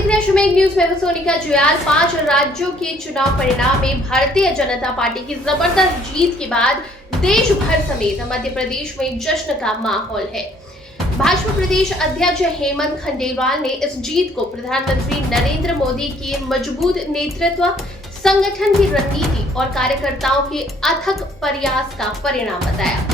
देख रहे हैं शुमेक न्यूज में सोनिका जुयाल। 5 राज्यों के चुनाव परिणाम में भारतीय जनता पार्टी की जबरदस्त जीत के बाद देश भर समेत मध्य प्रदेश में जश्न का माहौल है। भाजपा प्रदेश अध्यक्ष हेमंत खंडेलवाल ने इस जीत को प्रधानमंत्री नरेंद्र मोदी के मजबूत नेतृत्व, संगठन की रणनीति और कार्यकर्ताओं के अथक प्रयास का परिणाम बताया।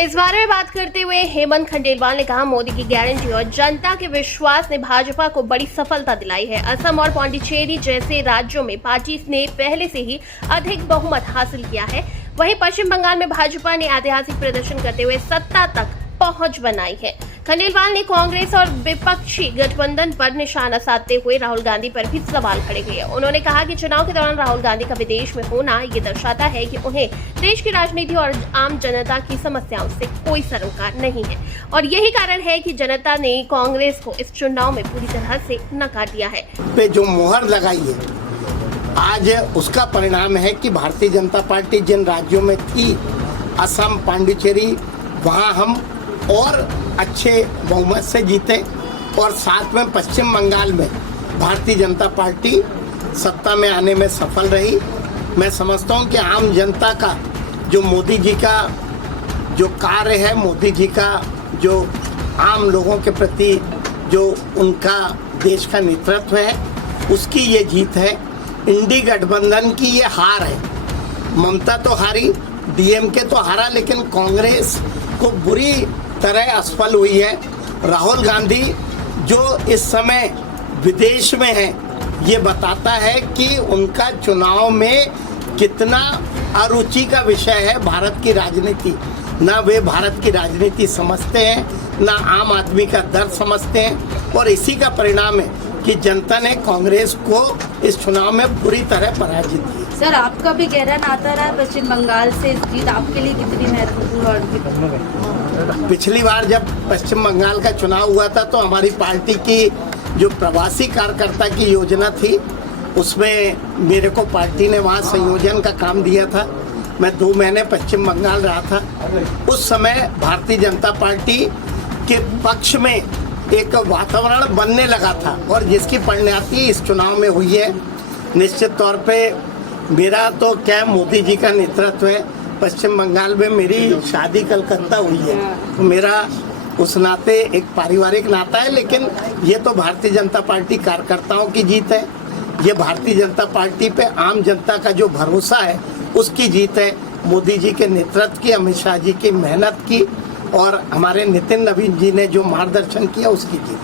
इस बारे में बात करते हुए हेमंत खंडेलवाल ने कहा, मोदी की गारंटी और जनता के विश्वास ने भाजपा को बड़ी सफलता दिलाई है। असम और पांडिचेरी जैसे राज्यों में पार्टी ने पहले से ही अधिक बहुमत हासिल किया है। वहीं पश्चिम बंगाल में भाजपा ने ऐतिहासिक प्रदर्शन करते हुए सत्ता तक पहुंच बनाई है। खंडेलवाल ने कांग्रेस और विपक्षी गठबंधन पर निशाना साधते हुए राहुल गांधी पर भी सवाल खड़े किए। उन्होंने कहा कि चुनाव के दौरान राहुल गांधी का विदेश में होना ये दर्शाता है कि उन्हें देश की राजनीति और आम जनता की समस्याओं से कोई सरोकार नहीं है और यही कारण है कि जनता ने कांग्रेस को इस चुनाव में पूरी तरह से नकार दिया है। पे जो मोहर लगाई है आज उसका परिणाम है कि भारतीय जनता पार्टी जिन राज्यों में थी, असम, पांडिचेरी, वहाँ हम और अच्छे बहुमत से जीते और साथ में पश्चिम बंगाल में भारतीय जनता पार्टी सत्ता में आने में सफल रही। मैं समझता हूँ कि आम जनता का जो मोदी जी का जो कार्य है, मोदी जी का जो आम लोगों के प्रति जो उनका देश का नेतृत्व है, उसकी ये जीत है। इंडी गठबंधन की ये हार है। ममता तो हारी, डीएमके तो हारा, लेकिन कांग्रेस को बुरी तरह असफल हुई है। राहुल गांधी जो इस समय विदेश में है, ये बताता है कि उनका चुनाव में कितना अरुचि का विषय है भारत की राजनीति। ना वे भारत की राजनीति समझते हैं, ना आम आदमी का दर्द समझते हैं और इसी का परिणाम है कि जनता ने कांग्रेस को इस चुनाव में बुरी तरह पराजित किया। सर, आपका भी गहरा नाता रहा पश्चिम बंगाल से, इस जीत आपके लिए कितनी महत्वपूर्ण और पिछली बार जब पश्चिम बंगाल का चुनाव हुआ था तो हमारी पार्टी की जो प्रवासी कार्यकर्ता की योजना थी, उसमें मेरे को पार्टी ने वहाँ संयोजन का काम दिया था। मैं 2 महीने पश्चिम बंगाल रहा था। उस समय भारतीय जनता पार्टी के पक्ष में एक वातावरण बनने लगा था और जिसकी परिणति इस चुनाव में हुई है। निश्चित तौर पे मेरा तो क्या मोदी जी का नेतृत्व है। पश्चिम बंगाल में मेरी शादी कलकत्ता हुई है, तो मेरा उस नाते एक पारिवारिक नाता है, लेकिन ये तो भारतीय जनता पार्टी कार्यकर्ताओं की जीत है। ये भारतीय जनता पार्टी पे आम जनता का जो भरोसा है उसकी जीत है। मोदी जी के नेतृत्व की, अमित शाह जी की मेहनत की और हमारे नितिन नवीन जी ने जो मार्गदर्शन किया उसकी जीत।